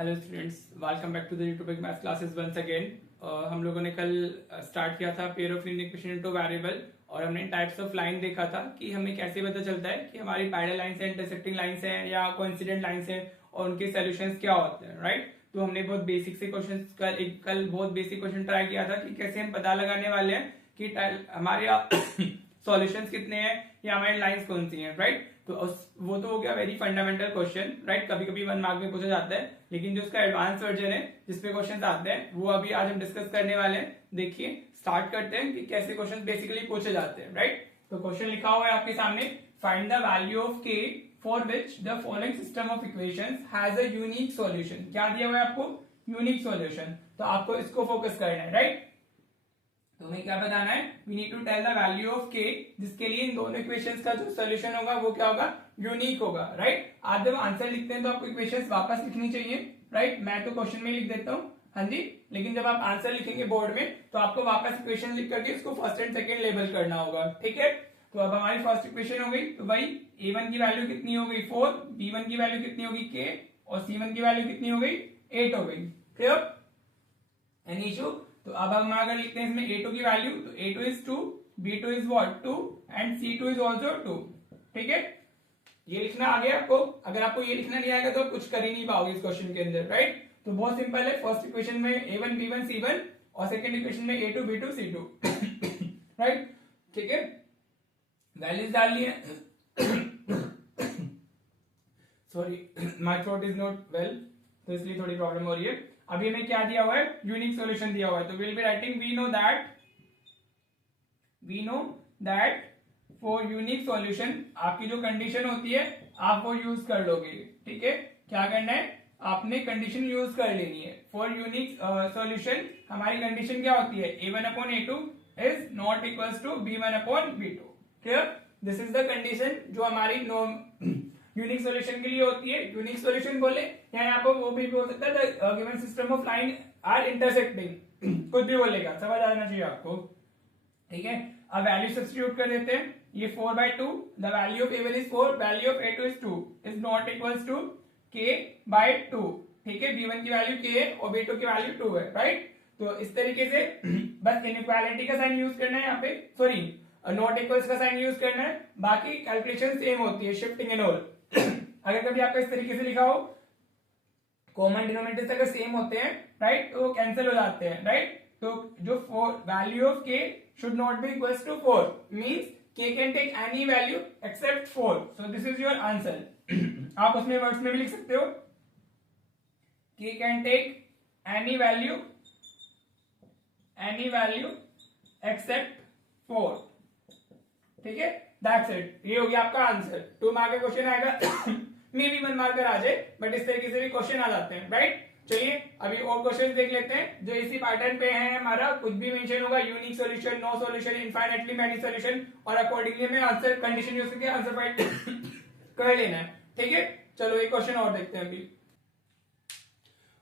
Hello students, welcome back to the YouTube maths classes once again. हम लोगों ने कल स्टार्ट किया था pair of linear equation in two variable और हमने टाइप्स ऑफ लाइन देखा था कि हमें कैसे पता चलता है कि हमारी पैरेलल लाइंस है, इंटरसेक्टिंग लाइंस है या कोइंसिडेंट लाइंस है और उनके सॉल्यूशंस क्या होते हैं, राइट। तो हमने बहुत बेसिक से क्वेश्चन कल बहुत बेसिक क्वेश्चन ट्राई किया था कि कैसे हम पता लगाने वाले हैं कि हमारे सॉल्यूशंस कितने हैं या हमारी लाइंस कौन सी हैं, राइट। तो वो तो हो गया वेरी फंडामेंटल क्वेश्चन, राइट। कभी कभी 1 मार्क में पूछा जाता है, लेकिन जो उसका एडवांस वर्जन है जिसपे क्वेश्चन आते हैं वो अभी आज हम डिस्कस करने वाले हैं। देखिए स्टार्ट करते हैं कि कैसे क्वेश्चन बेसिकली पूछे जाते हैं, राइट। तो क्वेश्चन लिखा हुआ है आपके सामने, फाइंड द वैल्यू ऑफ के for which the following system of equations has a unique solution. क्या दिया हुआ है आपको? Unique solution. तो आपको इसको फोकस करना है, राइट। तो हमें क्या बताना है? We need to tell the value of k, जिसके लिए इन दोनों इक्वेशंस का जो सॉल्यूशन होगा वो क्या होगा? यूनिक होगा, राइट। आप जब आंसर लिखते हैं तो आपको इक्वेशंस वापस लिखनी चाहिए, राइट। मैं तो क्वेश्चन में लिख देता हूँ, हाँ जी, लेकिन जब आप आंसर लिखेंगे बोर्ड में तो आपको वापस इक्वेशन लिख करके उसको फर्स्ट एंड सेकंड लेबल करना होगा, ठीक है। तो अब हमारी फर्स्ट इक्वेशन हो गई, तो भाई a1 की वैल्यू कितनी हो गई 4, b1 की वैल्यू कितनी होगी k और c1 की वैल्यू कितनी हो गई 8 हो गई, क्लियर? Any issue? तो अब हम अगर लिखते हैं इसमें a2 की वैल्यू, तो a2 is 2, b2 is what 2 and c2 is also 2, ठीक है। ये लिखना आ गया आपको? अगर आपको ये लिखना नहीं आएगा तो कुछ कर ही नहीं पाओगे इस क्वेश्चन के अंदर, राइट। तो बहुत सिंपल है, फर्स्ट इक्वेशन में a1 b1 c1 और सेकंड इक्वेशन में a2 b2 c2 राइट, ठीक है। वैल्यूज डाल लिए sorry my throat is not well, तो इसलिए थोड़ी प्रॉब्लम हो रही है। अभी हमें क्या दिया हुआ है? यूनिक सॉल्यूशन दिया हुआ है। तो will be writing we know that for unique solution आपकी जो कंडीशन होती है आप वो यूज कर लोगे, ठीक है। क्या करना है? आपने कंडीशन यूज कर लेनी है। फॉर यूनिक सॉल्यूशन हमारी कंडीशन क्या होती है? a1/a2 is not equals to b1/b2, clear? This is the condition जो हमारी यूनिक सॉल्यूशन के लिए होती है। यूनिक सॉल्यूशन बोले या यहाँ पर वो भी हो सकता है given system of line are intersecting कुछ भी बोलेगा, समझ आना चाहिए आपको, ठीक है। अब वैल्यू सब्स्टिट्यूट कर देते हैं। ये 4/2, the value of a1 is 4, value of a2 is 2 is not equals to k/2, ठीक है। b1 की वैल्यू k है और b2 की वैल्यू 2 है, राइट। तो इस तरीके से बस इनइक्वालिटी का साइन यूज करना है यहाँ पे, सॉरी नॉट इक्वल्स का साइन यूज करना है, बाकी कैलकुलेशन सेम होती है, शिफ्टिंग एंड ऑल। अगर कभी आपका इस तरीके से लिखा हो, कॉमन डिनोमिनेटर्स अगर सेम होते हैं, राइट, तो कैंसिल हो जाते हैं, राइट। तो जो value of k should not be equals to 4 means k can take any value except 4, so this is your answer। आप उसमें वर्ड्स में भी लिख सकते हो, k can take any value except 4, ठीक है। दैट्स इट, ये हो गया आपका आंसर। 2 मार्क का क्वेश्चन आएगा मे बी 1 मार्कर आ जाए, बट इस तरीके से भी क्वेश्चन आ जाते हैं, राइट। चलिए अभी और क्वेश्चन देख लेते हैं जो इसी पैटर्न पे है। हमारा कुछ भी मेंशन होगा, unique solution, no solution, infinitely many solution, और अकॉर्डिंगली हमें आंसर कंडीशन यूज करके आंसर फाइंड कर लेना है, ठीक है। चलो एक क्वेश्चन और देखते हैं अभी।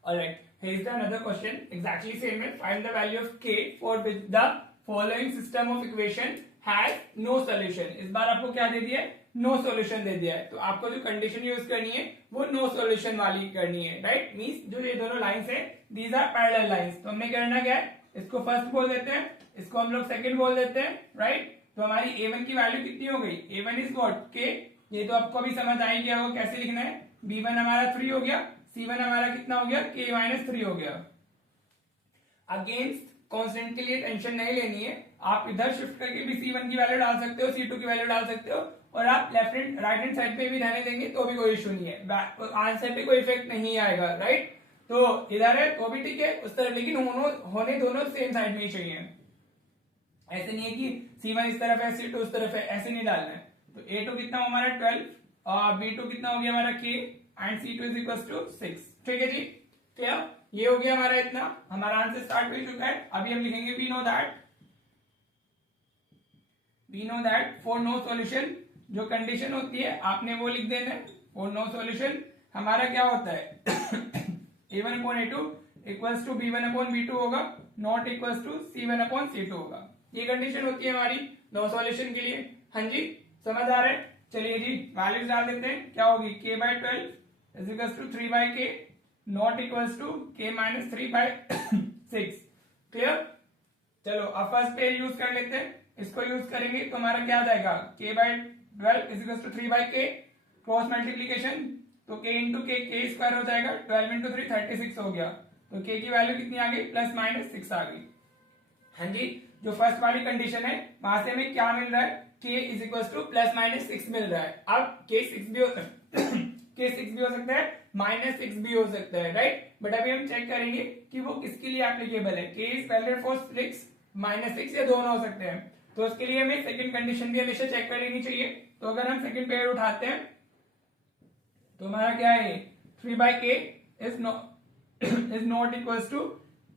Alright, here is the another question exactly same है। Find the value of k for which the following system of equation has no solution. इस बार आपको क्या दे दिया है? नो सॉल्यूशन दे दिया है। तो आपको जो कंडीशन यूज करनी है वो नो सॉल्यूशन वाली करनी है, राइट। मींस जो ये दोनों लाइंस है दीज आर पैरेलल लाइंस। तो हमने करना क्या है? इसको फर्स्ट बोल देते हैं, इसको हम लोग सेकंड बोल देते हैं, राइट। तो हमारी a1 की वैल्यू कितनी हो गई? a1 इज व्हाट k, ये तो आपको अभी समझ आ ही गया होगा कैसे लिखना है। b1 हमारा 3 हो गया, c1 हमारा कितना हो गया? k-3 हो गया। अगेंस्ट कांस्टेंट के लिए टेंशन नहीं लेनी है, आप इधर शिफ्ट करके भी c1 की वैल्यू डाल सकते हो, c2 की वैल्यू डाल सकते हो, और आप left hand right hand side पे भी रहने देंगे तो भी कोई इशू नहीं है, आंसर पे कोई इफेक्ट नहीं आएगा, राइट। तो इधर है तो भी ठीक है उस तरफ, लेकिन होने दोनों सेम साइड में ही चाहिए। ऐसे नहीं है कि c1 इस तरफ है c2 उस तरफ है, ऐसे नहीं डालना है। तो a2 कितना हमारा 12 और b2 कितना हो गया हमारा k and c2 is equal to 6, ठीक है जी, क्लियर। ये हो गया हमारा इतना, हमारा आंसर स्टार्ट हो चुका है। अभी हम लिखेंगे we know that for no solution, जो कंडीशन होती है आपने वो लिख देना है। फॉर नो सॉल्यूशन हमारा क्या होता है? a1/a2 इक्वल्स टू b1/b2 होगा, नॉट इक्वल्स टू c1/c2 होगा। ये कंडीशन होती है हमारी नो सॉल्यूशन के लिए, हाँ जी, समझ आ रहा है। चलिए जी वैल्यूज डाल देते हैं, क्या होगी? k/12 is equals to 3/k not equals to k minus 3/6। Clear? चलो अब फर्स्ट पेयर यूज कर लेते हैं। इसको यूज करेंगे तो हमारा क्या आ जाएगा, k/12 is equals to 3/k। Cross multiplication तो k इंटू k स्क्वायर हो जाएगा, 12 इंटू 3 36 हो गया। तो k की वैल्यू कितनी आ गई, प्लस माइनस 6 आ गई। हाँ जी, जो फर्स्ट वाली कंडीशन है वहां से हमें क्या मिल रहा है, k is equal two plus minus 6 मिल रहा है। अब k 6 भी हो k 6 भी हो सकता है, माइनस 6 भी हो सकता है, राइट। बट अभी हम चेक करेंगे कि वो किसके लिए एप्लीकेबल है, k is valid for 6 minus 6 या दोनों हो सकते हैं। तो उसके लिए हमें सेकंड कंडीशन भी हमेशा चेक कर लेनी चाहिए। तो अगर हम सेकंड पेयर उठाते हैं तो हमारा क्या है, 3/k is not equals to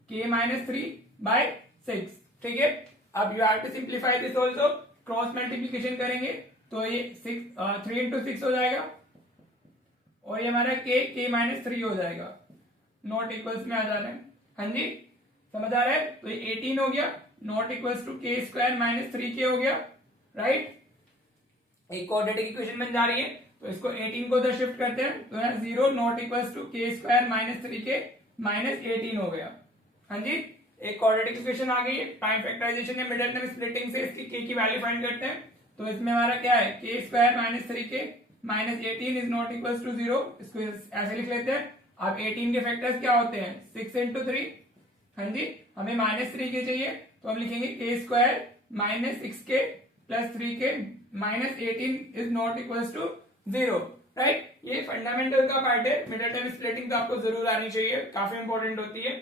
k minus 3/6। ठीक है, अब you have to simplify this also. Cross multiplication करेंगे तो ये 3 इंटू 6 हो जाएगा और ये हमारा k माइनस 3 हो जाएगा, नॉट इक्वल्स में आ जा रहा है। हाँ जी, समझ आ रहा है? तो ये 18 हो गया, not equals to k square minus 3k हो गया, राइट। एक क्वाड्रेटिक इक्वेशन बन जा रही है। तो इसको 18 को उधर शिफ्ट करते हैं तो यहाँ 0 not equals to k square minus 3k minus 18 हो गया। हाँ जी, एक क्वाड्रेटिक इक्वेशन आ गई है। टाइम फैक्टराइजेशन या मिडिल टर्म स्प्लिटिंग से इसकी k की वैल्यू फाइंड करते हैं। तो इसमें हमारा क्या है, k square minus 3k minus 18 is not equals to 0। इसको ऐसे लिख लेते हैं। अब 18 के फैक्टर्स क्या होते हैं, 6 इंटू 3। हाँ जी, हमें माइनस 3k चाहिए तो हम लिखेंगे k square minus 6k plus 3k minus 18 is not equals to 0, right. ये फंडामेंटल का पार्ट है। मिडिल टर्म स्प्लिटिंग तो आपको जरूर आनी चाहिए, काफी इंपॉर्टेंट होती है।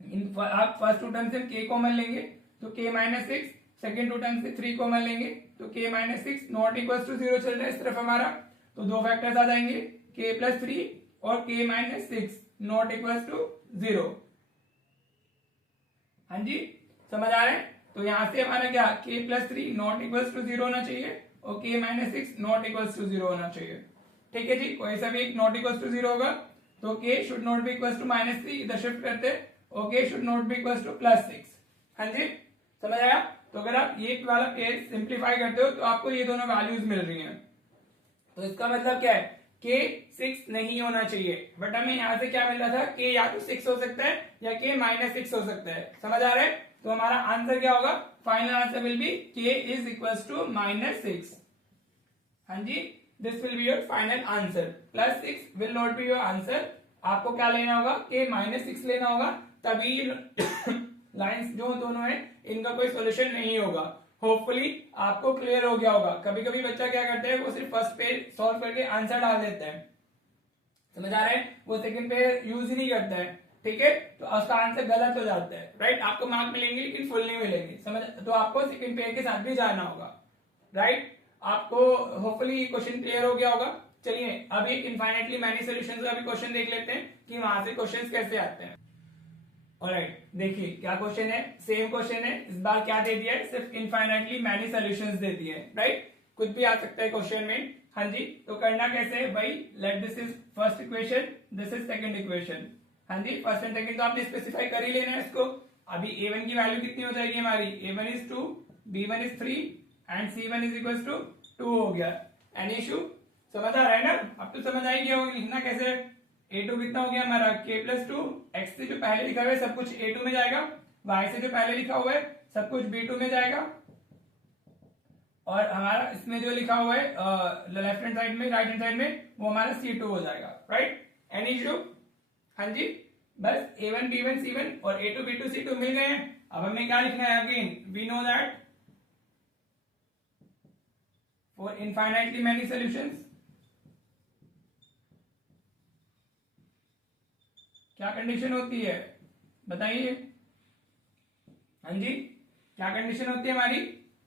आप फर्स्ट टू टर्म से k कॉमन लेंगे तो k minus 6, second two term से 3 कॉमन लेंगे तो k minus 6 not equals to 0 चल रहा है इस तरफ हमारा। तो दो फैक्टर्स आ जाएंगे, k प्लस 3 और k minus 6 not equals to 0। हाँ जी, समझ आ रहा है? तो यहां से हमारा क्या, k plus 3 not equals to 0 होना चाहिए और k minus 6 not equals to 0 होना चाहिए। ठीक है जी, कोई सा भी एक नॉट इक्वल्स टू 0 होगा तो k should not be equals to minus 3, इधर शिफ्ट करते हैं, और k should not be equals to plus 6। हाँ जी, समझ आया? तो अगर आप ये वाला केस सिंप्लीफाई करते हो तो आपको ये दोनों वैल्यूज मिल रही हैं। तो इसका मतलब क्या है, k 6 नहीं होना चाहिए। बट हमें यहाँ से क्या मिल रहा था, k या तो 6 हो सकता है या k माइनस 6 हो सकता है। समझ आ रहा है? तो हमारा आंसर क्या होगा, final answer will be k is equals to minus 6। हाँ जी, this will be your final answer. Plus 6 will not be your answer. आपको क्या लेना होगा, k माइनस 6 लेना होगा, तभी लाइंस जो दोनों है इनका कोई सोल्यूशन नहीं होगा। होपफुली आपको क्लियर हो गया होगा। कभी कभी बच्चा क्या करता है, वो सिर्फ फर्स्ट पेज सॉल्व करके आंसर डाल देता है, समझ आ रहा है, वो सेकंड पेज यूज ही नहीं करता है। ठीक है, तो उसका आंसर गलत हो जाता है, राइट। आपको मार्क मिलेंगे लेकिन फुल नहीं मिलेंगे, समझ। तो आपको सेकंड पेज के साथ भी जाना होगा, राइट। आपको होपफुली क्वेश्चन क्लियर हो गया होगा। चलिए अब एक इनफाइनाइटली मैनी सॉल्यूशंस का भी क्वेश्चन देख लेते हैं कि वहां से क्वेश्चंस कैसे आते हैं। ऑलराइट, देखिए क्या क्वेश्चन है, सेम क्वेश्चन है। इस बार क्या दे दिया है, सिर्फ इनफाइनाइटली मैनी सॉल्यूशंस दे दिए हैं, राइट। कुछ भी आ सकता है क्वेश्चन में। हाँ जी, तो करना कैसे है भाई, let this is first equation, this is second equation. हाँ जी, फर्स्ट एंड सेकंड तो आपने स्पेसिफाई कर ही लेना है इसको। अभी a1 की वैल्यू कितनी हो जाएगी हमारी, a1 is 2, b1 is 3 and c1 is equal to 2 हो गया। Any issue? समझ आ रहा है ना? अब तो समझ आई गया होगा लिखना कैसे। a2 कितना हो गया हमारा, k प्लस 2। x से जो पहले लिखा हुआ है सब कुछ a2 में जाएगा, y से जो पहले लिखा हुआ है सब कुछ b2 में जाएगा, और हमारा इसमें जो लिखा हुआ है लेफ्ट हैंड साइड में, राइट हैंड साइड में, वो हमारा c2 हो जाएगा, राइट। Any issue? हाँ जी, बस a1 b1 c1 और a2 b2 c2 मिल गए हैं। अब हमें क्या लिखना है, again we know that for infinitely many solutions क्या कंडीशन होती है बताइए। हाँ जी, क्या कंडीशन होती है हमारी,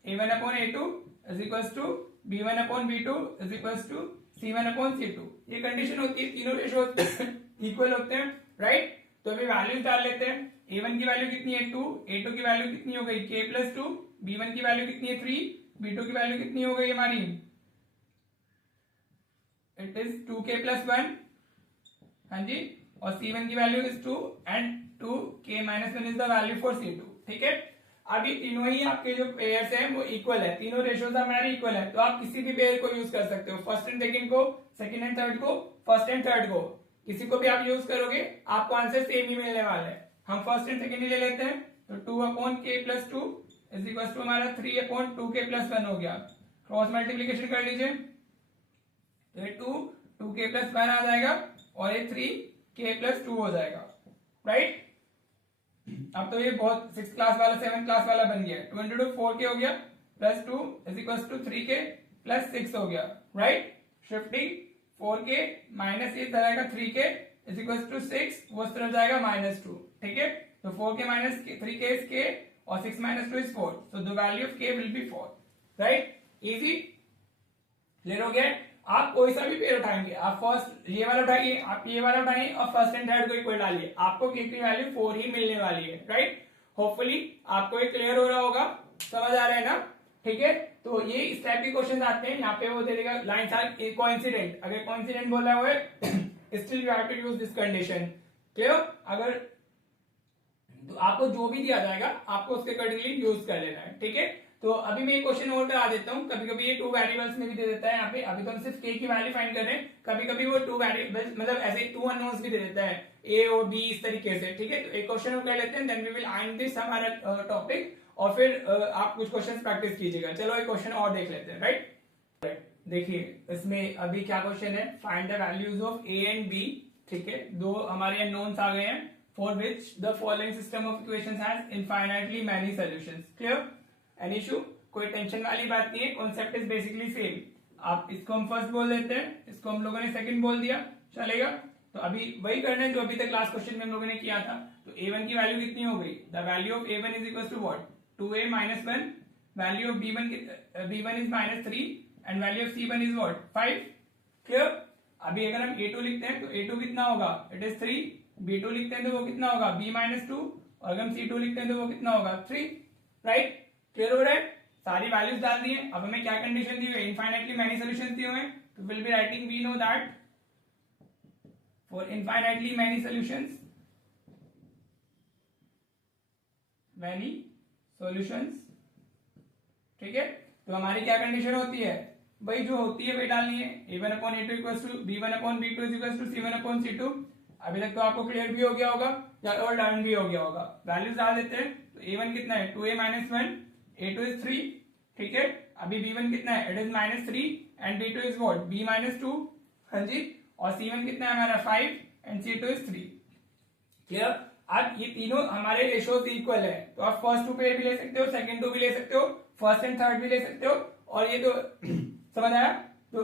a1 upon a2 is equals to b1 upon b2 is equals to c1 upon c2। ये कंडीशन होती है, तीनों रेशो इक्वल होते हैं, राइट। तो अभी वैल्यूज डाल लेते हैं। a1 की वैल्यू कितनी है 2, a2 की वैल्यू कितनी हो गई k प्लस 2, b1 की वैल्यू कितनी है 3, b2 की वैल्यू कितनी हो गई हमारी, इट इज 2k प्लस 1। हाँ जी, और c1 की value is 2 and 2k minus 1 is the value for c2। ठीक है, अभी तीनों ही आपके जो पेयर्स हैं वो इक्वल है, तीनों रेशियोज हमारे इक्वल है। तो आप किसी भी पेयर को यूज कर सकते हो, फर्स्ट एंड सेकंड को, सेकंड एंड थर्ड को, फर्स्ट एंड थर्ड को। किसी को भी आप यूज करोगे आपको आंसर सेम ही मिलने वाला है। हम फर्स्ट एंड सेकेंड ही ले लेते हैं, तो 2/k+2 इज इक्वल टू हमारा 3/2k+1 हो गया। क्रॉस मल्टीप्लीकेशन कर लीजिए, तो ये 2k+1 आ जाएगा और ये 3k+2 हो जाएगा, राइट। अब तो ये बहुत 6th क्लास वाला 7th क्लास वाला बन गया। 2 × 2 4k हो गया, +2 इज इक्वल टू 3k+6 हो गया, राइट। शिफ्टिंग 4k माइनस ये तरह का 3k इज इक्वल टू 6, वो उस तरफ जाएगा -2, ठीक है। तो 4k minus 3k is k और 6 - 2 is 4, so the value of k will be 4, right? easy, clear हो गया। आप कोई सा भी पेयर उठाएंगे, आप फर्स्ट ये वाला उठाइए, आप ये वाला उठाइए और फर्स्ट एंड थर्ड को इक्वल डालिए, आपको k की वैल्यू 4 ही मिलने वाली है, राइट। होपफुली आपको ये क्लियर हो रहा होगा, समझ आ रहा है ना, ठीक है। तो ये इस टाइप के क्वेश्चन आते हैं, यहाँ पे वो दे देगा लाइन्स आर कोइंसिडेंट, अगर कोइंसिडेंट बोला हुआ है still you have to use this condition, clear. अगर तो आपको जो भी दिया जाएगा आपको उसके अकॉर्डिंगली यूज कर लेना है, ठीक है। तो अभी मैं ये क्वेश्चन और करा देता हूँ, कभी कभी ये 2 वेरिएबल्स में भी दे देता है यहाँ पे। अभी तो हम सिर्फ k की वैल्यू फाइंड कर रहे हैं, कभी कभी वो 2 वेरिएबल्स मतलब ऐसे 2 अननोन्स भी दे देता है, a और b इस तरीके से, ठीक है। तो एक क्वेश्चन और कर लेते हैं, then we will end this हमारा टॉपिक, और फिर आप कुछ क्वेश्चन प्रैक्टिस कीजिएगा। चलो एक क्वेश्चन और देख लेते हैं, राइट। देखिए इसमें अभी क्या क्वेश्चन है, find the values of a and b, ठीक है। दो हमारे अननोन्स आ गए हैं, for which the following system of equations has infinitely many solutions, clear? An issue? कोई टेंशन वाली बात नहीं है, कॉन्सेप्ट इज बेसिकली सेम। आप इसको हम फर्स्ट बोल देते हैं, इसको हम लोगों ने सेकंड बोल दिया, चलेगा। तो अभी वही करना है जो अभी तक लास्ट क्वेश्चन में हम लोगों ने किया था। तो a1 की वैल्यू कितनी हो गई, the value of a1 is equal to what, 2a - 1, value of b1 is -3 and value of c1 is what 5, clear. अभी अगर हम a2 लिखते हैं तो a2 कितना होगा, इट इज 3, b2 लिखते हैं तो वो कितना होगा b - 2, और अगर हम c2 लिखते हैं तो वो कितना होगा 3, राइट। क्लियर हो रहा है, सारी वैल्यूज डाल दी है। अब हमें क्या कंडीशन दी हुई है, इनफाइनाइटली मेनी सॉल्यूशंस दिए हुए हैं, तो will be writing we know that for infinitely many solutions ठीक है। तो हमारी क्या कंडीशन होती है, वही जो होती है वही डालनी है, a1/a2 = b1/b2 = c1/c2। अभी तक तो आपको क्लियर भी हो गया होगा या और लर्न भी हो गया होगा। वैल्यूज डाल देते हैं, तो a1 कितना है 2a - 1, a2 इज 3, ठीक है। अभी b1 कितना है, it is -3 and b2 is what b - 2, हाँ जी। और c1 कितना है हमारा 5 एंड c2 इज 3, क्लियर। अब ये तीनों हमारे रेशियोज इक्वल है, तो आप फर्स्ट 2 पेयर भी ले सकते हो, सेकंड 2 भी ले सकते हो, फर्स्ट एंड थर्ड भी ले सकते हो, और ये तो समझ आया। तो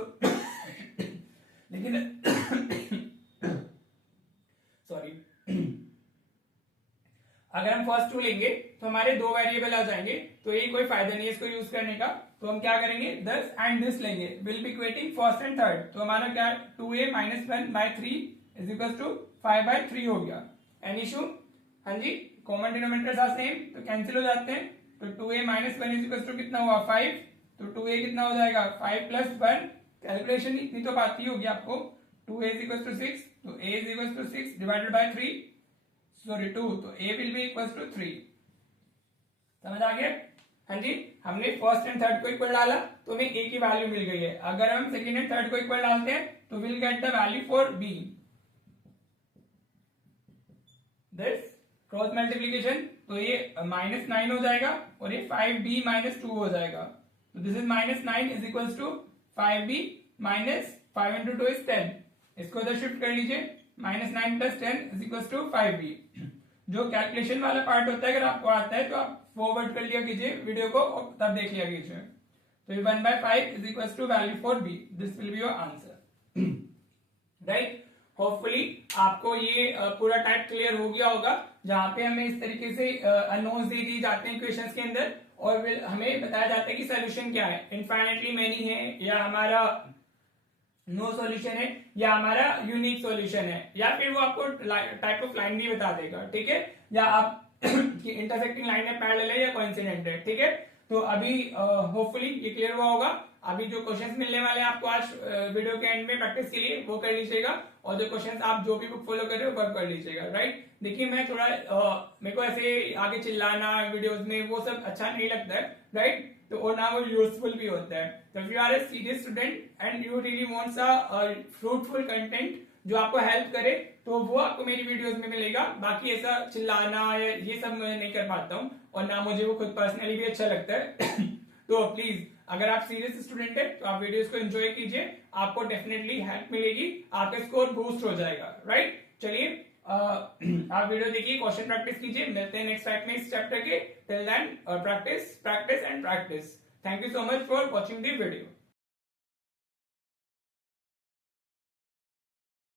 लेकिन सॉरी अगर हम फर्स्ट 2 लेंगे तो हमारे 2 वेरिएबल आ जाएंगे, तो ये कोई फायदा नहीं है इसको यूज करने का। तो हम क्या करेंगे, दिस एंड दिस लेंगे, will be equating first and third. तो हमारा क्या 2a - 1/3 इज इक्वल टू 5/3 हो गया। एन इशू, हाँ जी। कॉमन डिनोमिनेटर्स आर सेम, तो कैंसिल हो जाते हैं। तो 2a - 1 इज इक्वल टू कितना हुआ 5, तो 2a कितना हो जाएगा 5 + 1, कैलकुलेशन इतनी तो बात ही होगी आपको। 2a = 6, तो a = 6 डिवाइडेड बाय 3, सॉरी 2, तो a will be equal to 3। समझ आ गया, हाँ जी। हमने फर्स्ट एंड थर्ड को इक्वल डाला तो हमें a की वैल्यू मिल गई है। अगर हम सेकंड एंड थर्ड को इक्वल डालते हैं तो will get the value for b। This cross multiplication, तो ये -9 हो जाएगा और ये 5b - 2 हो जाएगा। तो this is -9 is equal to 5b - 5 × 2 is 10। इसको इधर शिफ्ट कर लीजिए, -9 + 10 इज इक्वल टू 5b। जो कैलकुलेशन वाला पार्ट होता है अगर आपको आता है तो आप फॉरवर्ड कर लिया कीजिए वीडियो को और तब देख लिया कीजिए। तो ये 1/5 is equal to value for b, this will be your answer, right. Hopefully आपको ये पूरा टाइप क्लियर हो गया होगा, जहां पे हमें इस तरीके से अननोन्स दे दी जाते हैं क्वेश्चंस के अंदर, और हमें बताया जाता है कि सोल्यूशन क्या है, इनफाइनाइटली मेनी है, या हमारा नो सॉल्यूशन है, या हमारा यूनिक सॉल्यूशन है, या फिर वो आपको टाइप ऑफ लाइन भी बता देगा, ठीक है। या आप कि इंटरसेक्टिंग लाइन है, पैरेलल है, या कोइंसिडेंट है, ठीक है। तो अभी होपफुली ये क्लियर हुआ होगा। अभी जो क्वेश्चंस मिलने वाले हैं आपको आज वीडियो के एंड में प्रैक्टिस के लिए, वो कर लीजिएगा, और जो क्वेश्चंस आप जो भी बुक फॉलो कर रहे हो वर्क कर लीजिएगा, राइट। देखिए मैं थोड़ा मेरे को ऐसे आगे चिल्लाना वीडियोस में वो सब अच्छा नहीं लगता है, राइट। तो और ना वो यूजफुल भी होता है। तो if you are a serious student and you really wants a fruitful content, जो आपको हेल्प करे तो वो आपको मेरी वीडियोस में मिलेगा। बाकी ऐसा चिल्लाना या ये सब मैं नहीं कर पाता हूँ और ना मुझे वो खुद पर्सनली भी अच्छा लगता है। तो प्लीज अगर आप सीरियस स्टूडेंट है तो आप वीडियोस को एंजॉय कीजिए, आपको डेफिनेटली हेल्प मिलेगी, आपका स्कोर बूस्ट हो जाएगा। राइट, चलिए आप वीडियो देखिए, क्वेश्चन प्रैक्टिस कीजिए, मिलते हैं नेक्स्ट टाइप में इस चैप्टर के। Till then practice practice and practice. Thank you so much for watching the video.